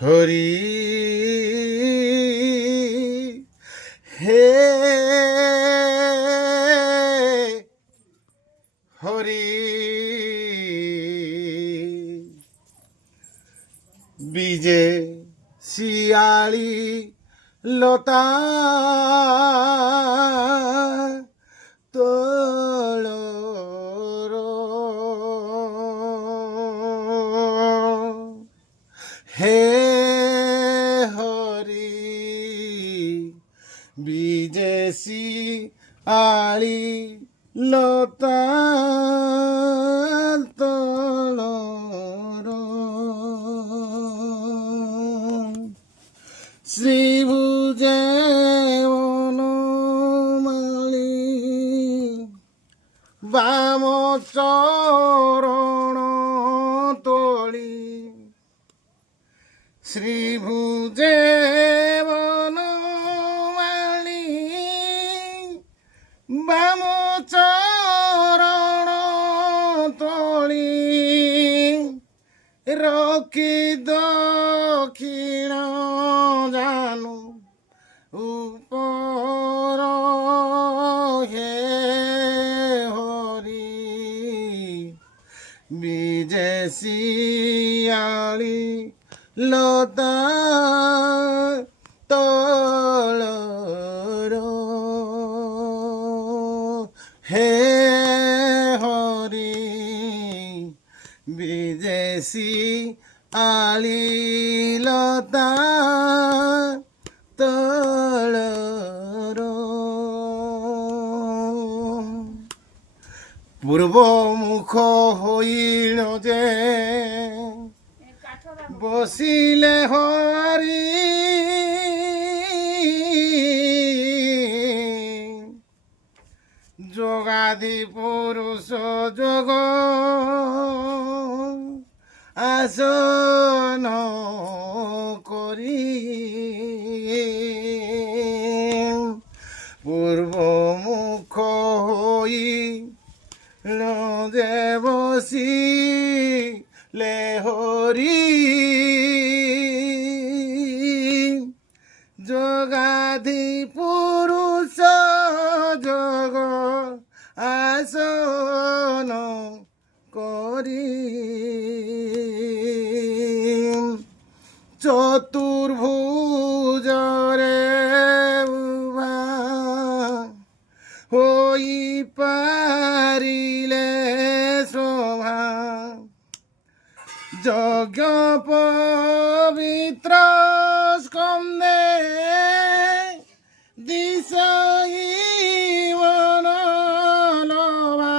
হরি হে হরি বিজে শিয়ালি লতা তোলর হে হরি বিজেসি আলি লতা তোলর শ্রীভুজে বনমালী বাম চরণ তোলি শ্রীভুজে বনমালী বাম চরণ তোলি রকি দক্ষিণ জানু উপর হে হরি বিজেশিয়ালি লতা তলর হে হরি বিজেশি আলি লতা তলর পূর্ব মুখ হইল যে বসিলে হরি যোগাদি পুরুষ যোগ আসন করি পূর্ব মুখ হই যে বসিলে হরি যোগাধি পুরুষ যোগ আসন করি চতুর্ভুজরে উভা হই পারিলে শোভা যজ্ঞ পবিত্র স্কন্দে দিশাই বনলভা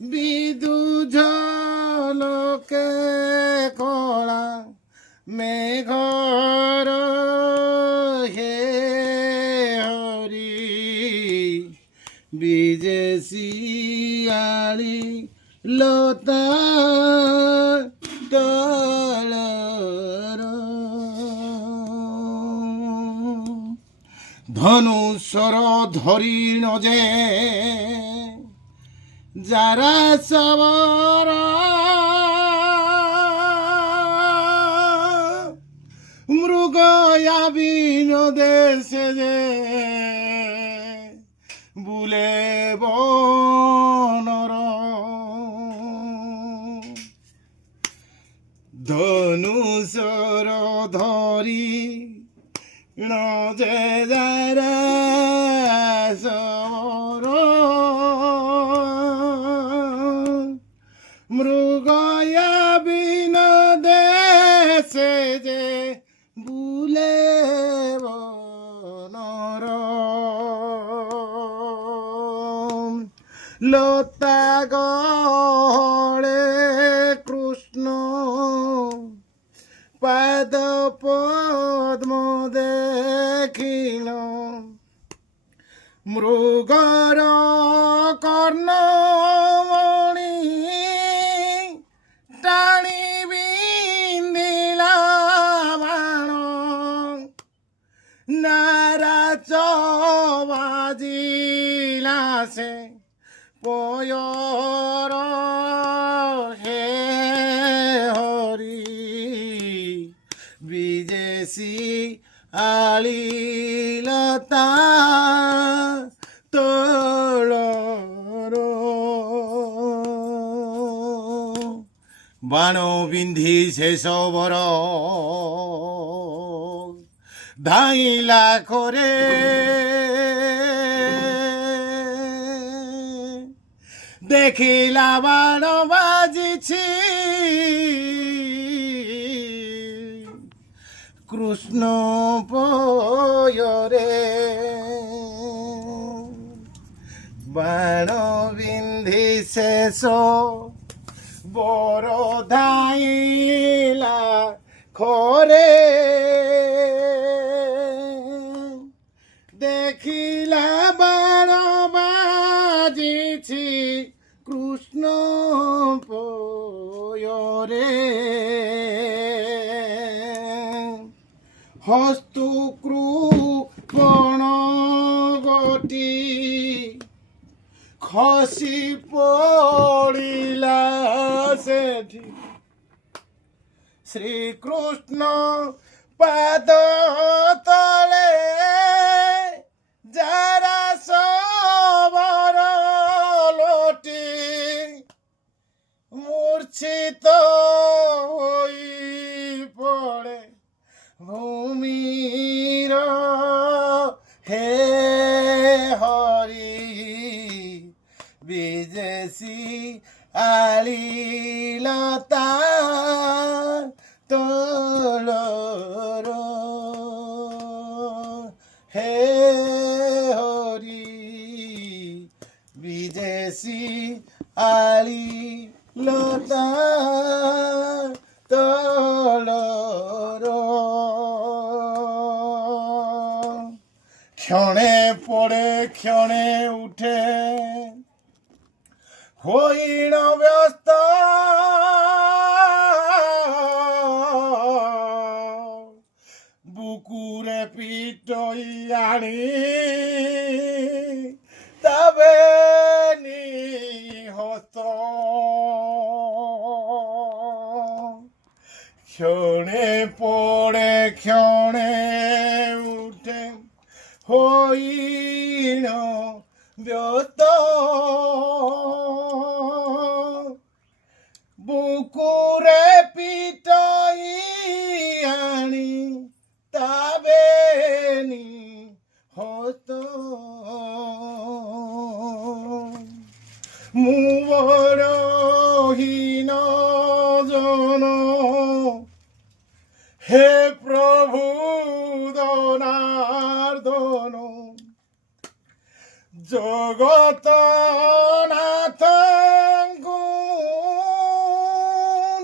বিদুঝ লোকে কলা মেঘর হে হরি বিজেশিয়ালি লতা তলর ধনুষর ধরিণ যে যারা সবর মৃগয়াবিন দেশে যে বুলে বনর ধনুষর ধরি যে যারা সবর মৃগয়াবিন দেশে যে বুলে বনর লতা গহলে কৃষ্ণ পাদ পদ্ম দেখিল মৃগর কর্ণমণি টাণি বিন্ধিলা বাণ নারাচ বাজিলা সে পয়র হে হরি বিদেশি আলিলতা তোলর বাণ বিন্ধি শেষ বর ধাইলা করে দেখিলা বাণ বাজিছি কৃষ্ণ পয়রে বাণ বিন্ধি শেষ বড় ধাইলা খরে দেখিলা বাণ বাজিছি কৃষ্ণ পয়রে হস্তু কৃপণ গটি খসি পড়িলা সেঠি শ্রীকৃষ্ণ পাদ তলে যারা সবর লোটি মূর্ছিত হই পড়ে ভূমির হে হরি বিদেশি আলিলতা তোলর হে হরি বিদেশি আলিলতা তোলর ক্ষণে পড়ে ক্ষণে উঠে হইণ ব্যস্ত বুকুরে পিটই আনি তবে নিহত ক্ষণে পড়ে ক্ষণে উঠে হইণ ব্যস্ত বুকুরে পিটই আনি তবে নিহত মুবরহীন জন হে প্রভু দনার্দন জগত নাথ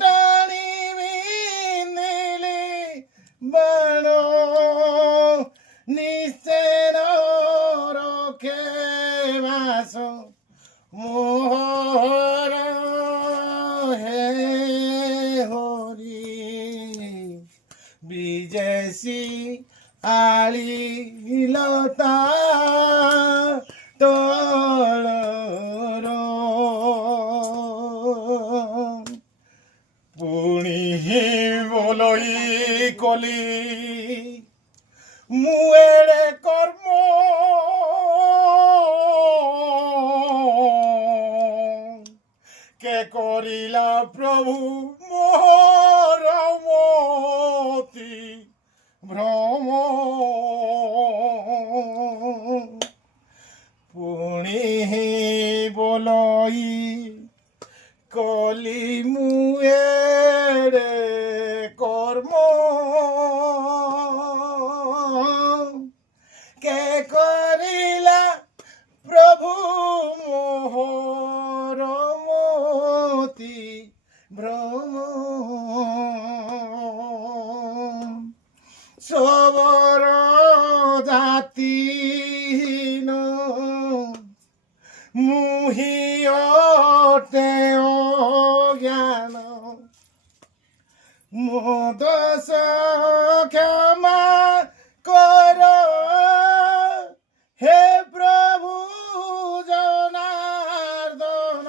টানি বিন্দিলি বাণ নিশ্চেন রক্ষে বাস মোহর হে হরি বিদেশি আলিলতা তোলর পুଣି বলই কলি মুয়েড়ে কর্ম কে করিলা প্রভু মোহরমতি ভ্রম পুଣି বলই কলি মুয়েড়ে কর্ম কে করিলা প্রভু মোহরমতি ভ্রম সবর জাতিহীন মুহিয়তে অজ্ঞান মোদস ক্ষমা কর হে প্রভু জনার্দন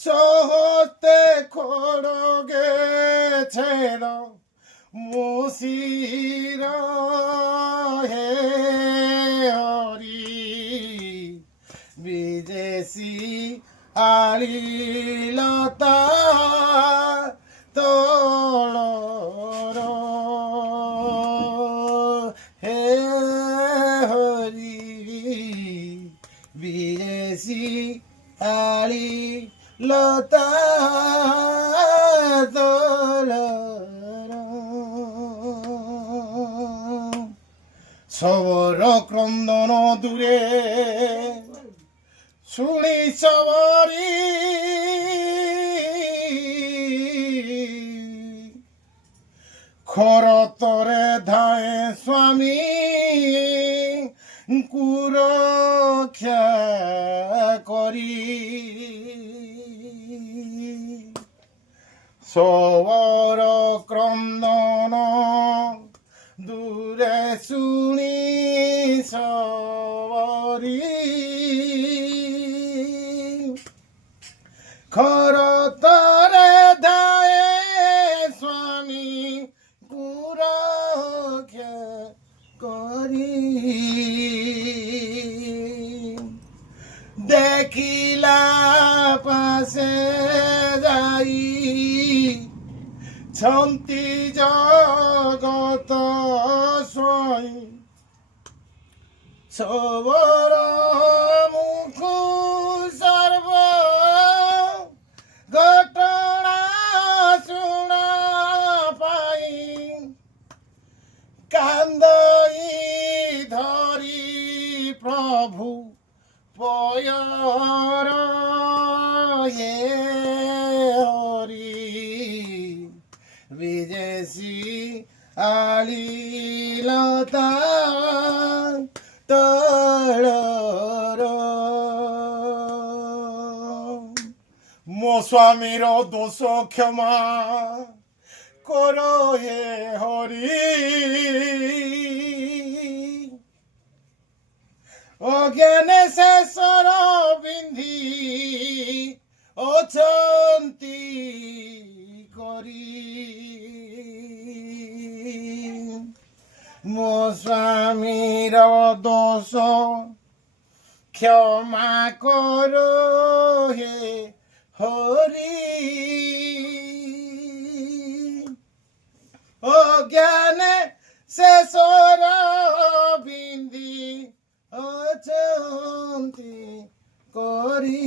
সহস্তে খড়গে ছেদ মুসির হে হরি বিদেশি আলিলতা তোলর হে হরি বিদেশি আলিলতা তোলর সবর ক্রন্দন দূরে শুনি সবরি খরতরে ধায়ে স্বামী কুরক্ষা করি সবর ক্রন্দন দূরে শুনি সবরি খরতরে ধায়ে স্বামী কুরক্ষা করি দেখিলা পাশে যাই ছন্তি জগত স্বয়ং সবর মুখ সর্ব ঘটনা শুনা পাই কান্দই ধরি প্রভু পয়র হে হরি বিদেশি আলিলতা তଳର ମୋ ସ୍ୱାମୀର ଦୋଷ କ୍ଷମା କର ହେ ହରି ଅଜ୍ଞାନେ ଶେଷର ବିନ୍ଧି ଅଛନ୍ତି କରି ମୋ ସ୍ୱାମୀର ଦୋଷ କ୍ଷମା କର ହେ ହରି ଅଜ୍ଞାନେ ଶେଷର ବିନ୍ଧି ଅଛନ୍ତି କରି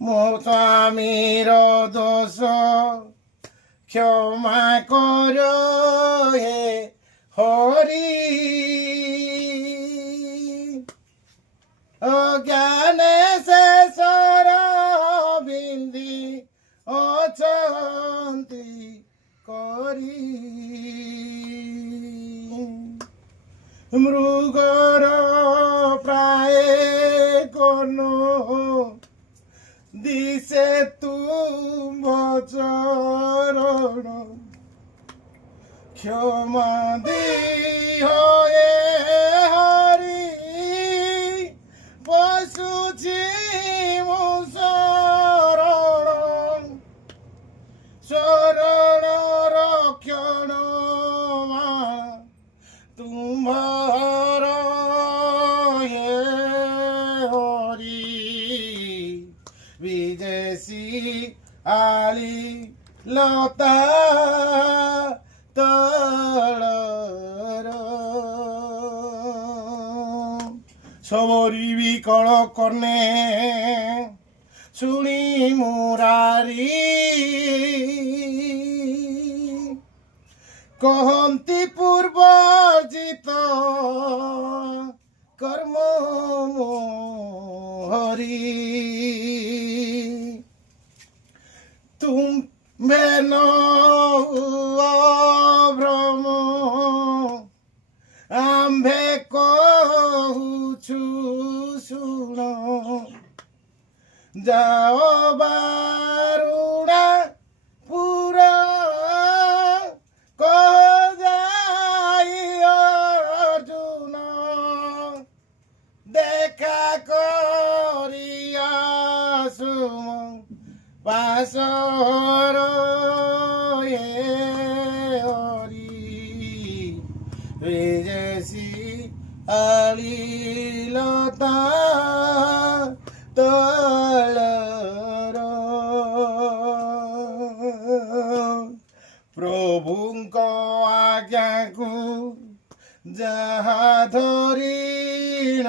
ମୋ ସ୍ୱାମୀର ଦୋଷ ক্ষমা কর হে হরি অজ্ঞানে শেষর বিন্ধি অଛନ୍ତି କରି মৃগর প্রায় কোনো দিছে তুম চরণ ক্ষমা দিহ এ হরি বসুছি মু শরণ শরণ রক্ষণ তুম্ভর হে হরি বিদেশি আলিলতা তଳର সবরি বিকଳ কর্ণে শুনি মুরারি কহন্তি পূর্বর্জিত কর্ম হরি তুমে ভ্রম আম্ভে কহুছু শুণ যাও বারুণা পুর যাই অর্জুন দেখা করিয়া সুম পাশর হরি বেজেছি আলিলতা তলর প্রভুଙ୍କ ଆଜ୍ଞାକୁ ଯାହା ଧରିଣ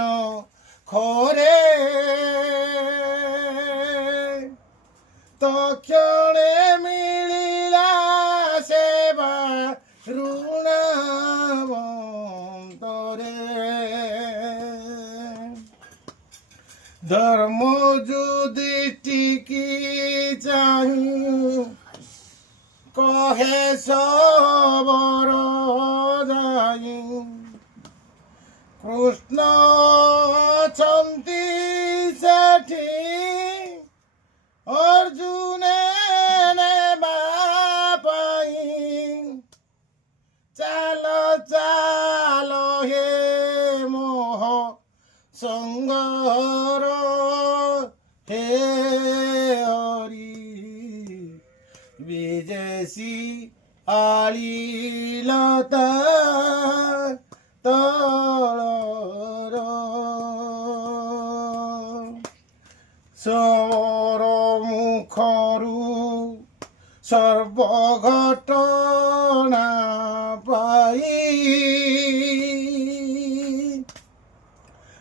ଖରେ ତକ୍ଷଣେ ମିଳିଲା ସେବା ଋଣବନ୍ତରେ ଧର୍ମ ଯଦି ଟିକି ଚାହିଁ କହେ ସବର ଯାଇ କୃଷ୍ଣ ଅଛନ୍ତି ସେଠି ଅର୍ଜୁନ ନେବା ପାଇଁ ଚାଲ ଚାଲ ହେ ମୋହ ସଙ୍ଗର ହେ ହରି ବିଜେଶୀ ଆଳିଲତା ତଳର ସବର ମୁଖରୁ ସର୍ବଘଟଣା ପାଇ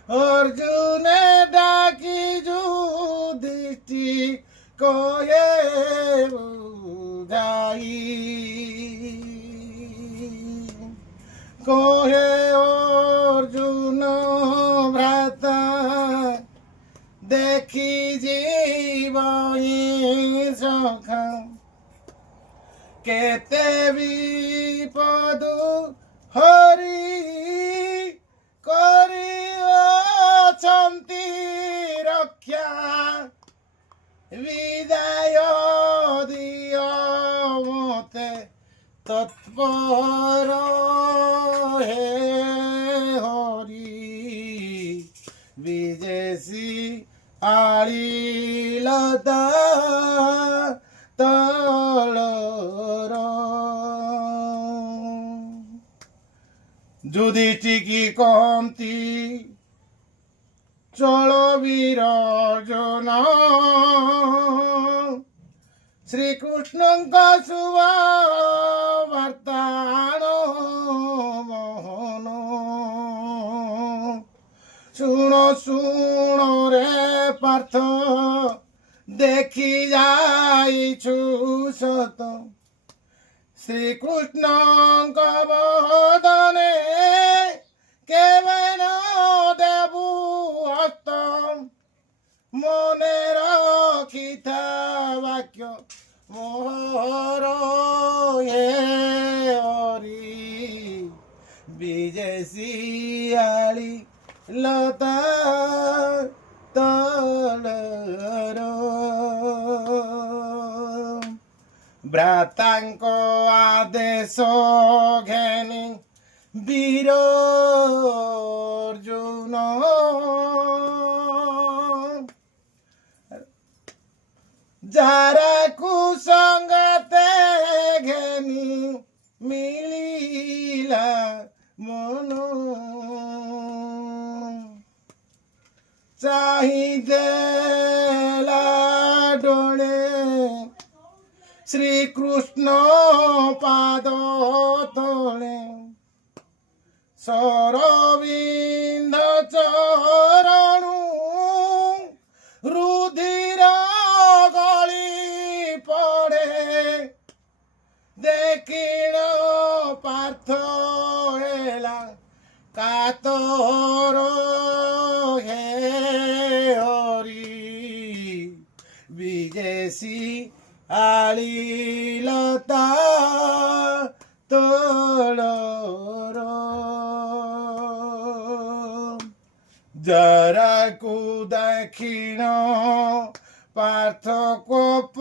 ଅର୍ଜୁନ ଡାକି ଯୁଧିଷ୍ଠି କହେ ବୁଝାଇ কহে অর্জুন ভ্রাতা দেখি জীবই সখা কেতে বিপদ হরি করি অছন্তি রক্ষা বিদায় দিয় মতে তৎপর হে হরি বিজেশী আলিলতা তলর যুধিষ্ঠিকি কহନ୍ତି চল বীর অর্জুନ ଶ୍ରୀକୃଷ୍ଣଙ୍କ ଶୁଭ ବାର୍ତ୍ତାଣ ମୋହନ ଶୁଣ ଶୁଣ ରେ ପାର୍ଥ ଦେଖି ଯାଇଛୁ ସତ ଶ୍ରୀକୃଷ୍ଣଙ୍କ ବଦନେ କେବେ ନ ଦେବୁ ହସ୍ତ মনে রখিথা বাক্য মোহর হে হরি বিজেশী আলিলতা তলর ভ্রাতাଙ୍କ আদেশ ঘেনি বীর অর্জুন যারা কুসঙ্গতে ঘেনি মিলিলা মন চাহিদেলা ডোলে শ্রীকৃষ্ণ পাদ তলে সরবিন্দ চরণু রুধির দেখিণ পার্থ হেলা কাতর হে হরি বিজেশী আলিলতা তলর যারাকু দেখিণ পার্থ কোপ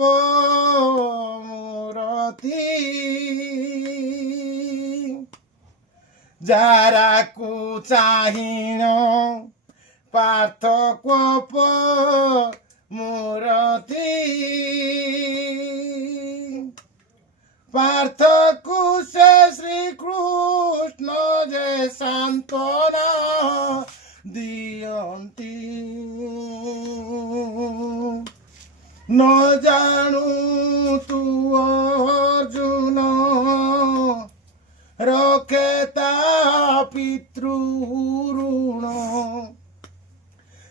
মূরতি যারাকু চাহিণ পার্থ কোপ মূরতি ପାର୍ଥକୁ ସେ ଶ୍ରୀକୃଷ୍ଣ ଯେ ସାନ୍ତ୍ୱନା ଦିଅନ୍ତି। ନ ଜାଣୁ ତୁ ଅର୍ଜୁନ ରଖେ ତା ପିତୃଋଣ,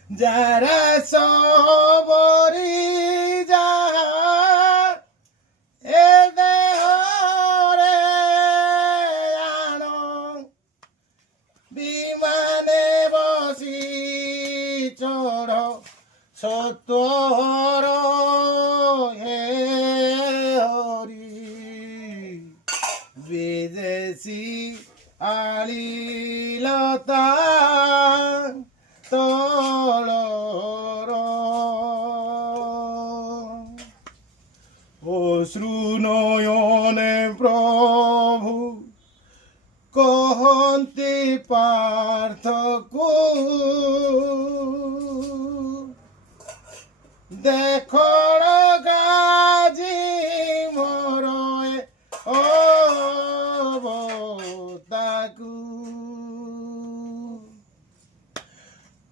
ଯାରା ସବରି ଯାହା ଏ ଦେହରେ ଆଣ, ବିମାନେ ବସି ଚଢ଼ ସତ୍ୱର ହେ ହରି। ବିଦେଶୀ ଆଳିଲତା ତଳର অশ্রু নয়নে প্রভু কহন্তি পার্থক্য, দেখণ গাজি মোর অবতাকু।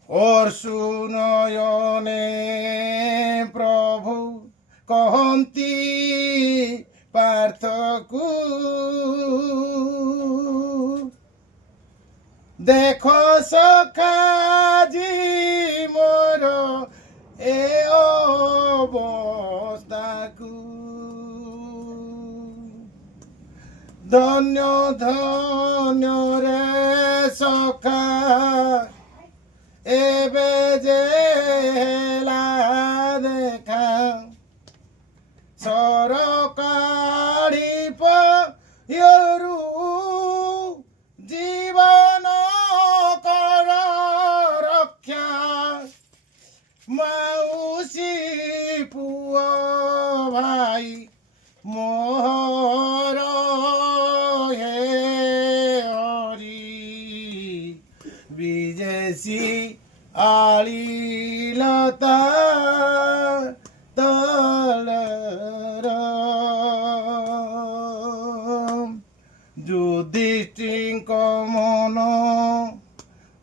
অশ্রু নয়নে প্রভু কহন্তি পার্থক্য, দেখ সখাজি মোর এ অবস্থাকু। ধন্য ধন্য রে সখা এবে যে হেলা দেখা, ସରକାରୀ ପୟରୁ ଜୀବନ କର ରକ୍ଷା, ମାଉସୀ ପୁଅ ଭାଇ ମୋହର ହେ ହରି। ବିଦେଶୀ ଆଳିଲତା ତଳର ଯୁଧିଷ୍ଠିଙ୍କ ମନ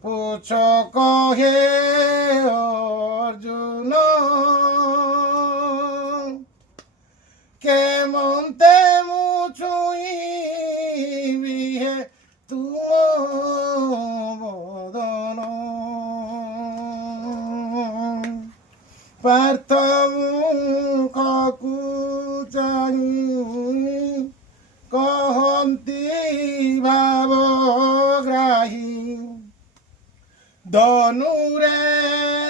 ପୁଛ କହେ ଅର୍ଜୁନ, କେମନ୍ତେ ମୁଁ ଛୁଇଁବି ହେ ତୁମ ବଦନ। ପାର୍ଥ ମୁଖକୁ ଚାହିଁ କହନ୍ତି ଭାବଗ୍ରାହୀ, ଧନୁରେ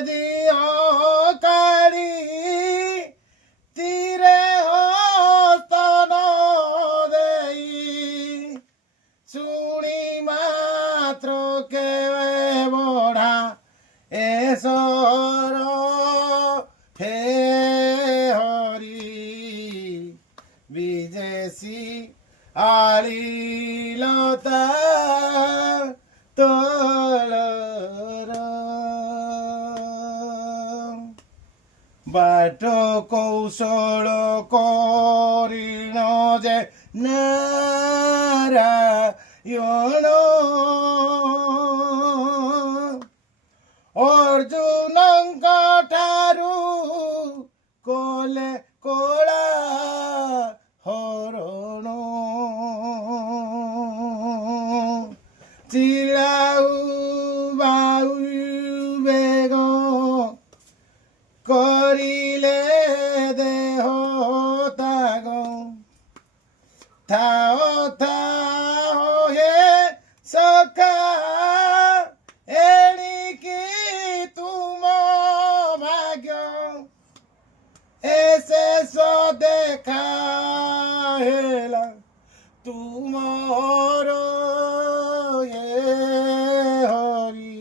ଦିଅ କାଢ଼ି ତୀରେ ହସ୍ତନ ଦେଇ, ଶୁଣି ମାତ୍ର କେବେ ବଢ଼ା ଏସର ହେ ହରି। ବିଦେଶୀ ଆଳିଲତା ତଳର ବାଟ କୌଶଳ କରିଣ ଯେ ନାରାୟଣ, ଅର୍ଜୁନଙ୍କ ଠାରୁ କଲେ କଳା ହରଣ, ଚିଳାଉ ବାୟୁ ବେଗ କରିଲେ ଦେହ ତାଗ, ଥାଅ ଥାଅ ହେ ସଖା ଏଣିକି ତୁମ ଭାଗ୍ୟ, ଏ ଶେଷ ଦେଖା ହେଲା ତୁମର ହେ ହରି।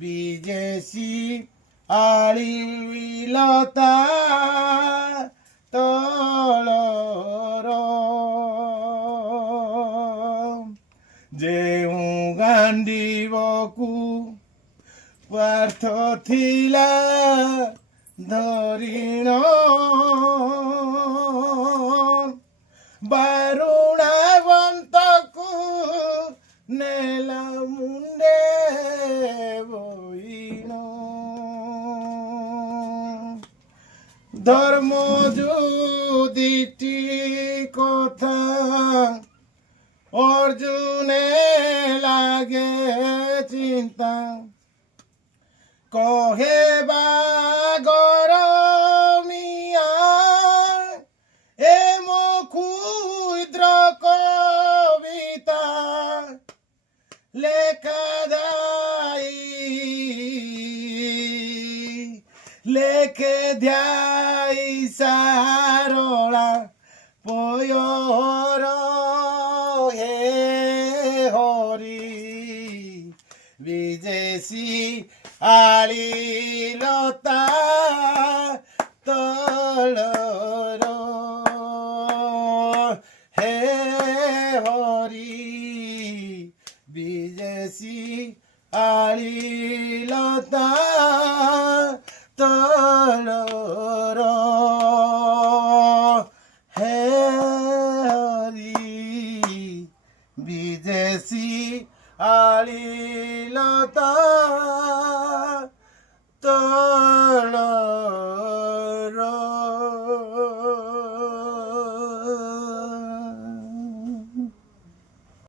ବିଦେଶୀ ଆଳିଲତା ତଳର ଯେଉଁ ଗାଣ୍ଡିବକୁ ପାର୍ଥ ଥିଲା ଧରିଣ, ধর্ম যুদিটি কথা অর্জুনে লাগে চিন্তা কহে বা গরমিয়া এ ক্ষুদ্র কবিতা লেখা দাই লেখে ধ্যাই সারলা পয়র হে হরি বিজেসি আলিলতা তলর হে হরি বিজেসি আলিলতা তলর হে হরি বিদেশি আলিলতা তো